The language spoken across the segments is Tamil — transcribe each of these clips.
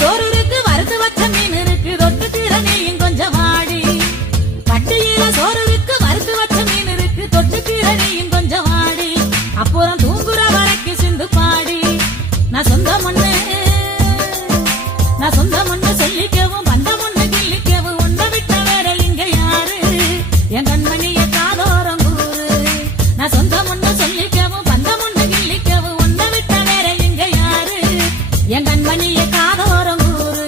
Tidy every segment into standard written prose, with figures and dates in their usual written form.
சோறு இருக்கு, வறுத்து வச்ச மீன் இருக்கு, தொட்டுக்கிற நீயும் கொஞ்சம் வாடி. பட்டியில சோறு இருக்கு, வறுத்து வச்ச மீன் இருக்கு, தொட்டுக்கிற நீயும் கொஞ்சம் வாடி. அப்புறம் தூங்குற வரைக்கும் சிந்து பாடி. நான் சொந்த மண்ணு, நான் சொந்த மண்ணு சொல்லிக்கவும் வந்த மண்ணு கிள்ளிக்கவும் உன்னை விட்ட வேற இங்க யாரு? என் கண்மணிய காதோரம் கூறு. நான் சொந்த மண்ணு சொல்லிக்கவும் வந்த மண்ணு கிள்ளிக்கவும் உன்னை விட்ட வேற இங்க யாரு? என் கண்மணிய காதோரம் கூறு.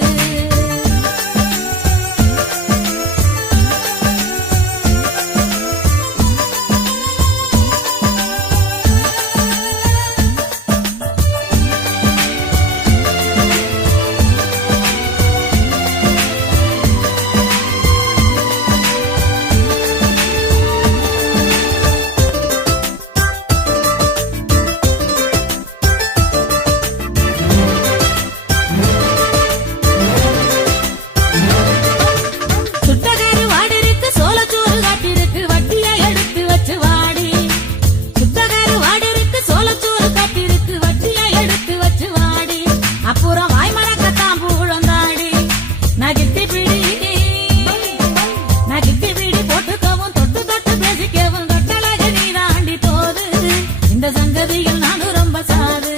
சங்கதியில் நானும் ரொம்ப சாது.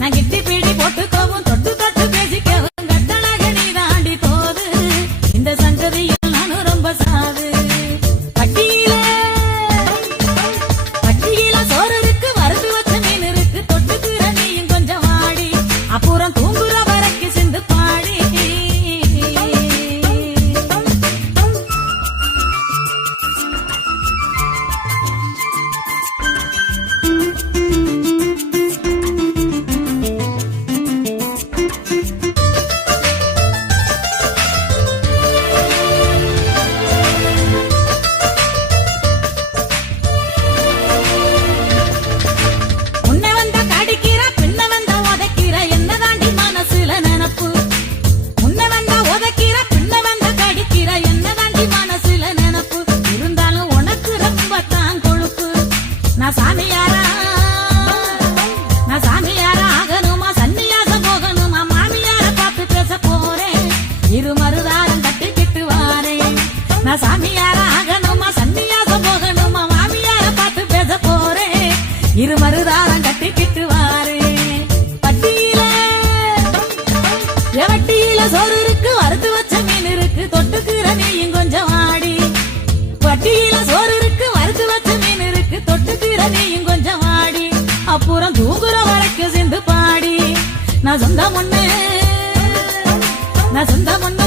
நான் கிட்டி பிடி போட்டுக்கவும் தொட்டு தொட்டு பேசிக்கவும் கட்டழக நீ தாண்டி போது. இந்த சங்கதியில் நானும் ரொம்ப சாது. பட்டியில சோறு இருக்கு, வறுத்து வச்ச மீன் இருக்கு, தொட்டுக்கிற நீயும் கொஞ்சம் வாடி. அப்புறம் தூங்குற வரைக்கும் சிந்து பாடி. நான் சாமியாரா ஆகணுமா, சன்னியாசம் போகணுமா, மாமியார பார்த்து பேச போறேன். இரு மருதாரம் கட்டிக்கிட்டு வாரேன். நான் சாமியாரா ஆகணுமா, சன்னியாசம் போகணுமா, மாமியார பார்த்து பேச போறேன். இரு மருதாரம் கட்டிக்கிட்டு வாரேன். வட்டியில சோறு இருக்கு, வறுத்து வச்ச மீன் இருக்கு, தொட்டுக்கிற நீயும் கொஞ்சம் வாடி. வட்டியில சோறு இருக்கு, வறுத்து வச்ச மீன் இருக்கு, தொட்டுக்கிற நீயும் கொஞ்சம் வாடி. அப்புறம் தூங்குற வரைக்கும் சிந்து பாடி. நான் சொந்த மண்ணு, நான் சொந்த மண்ணு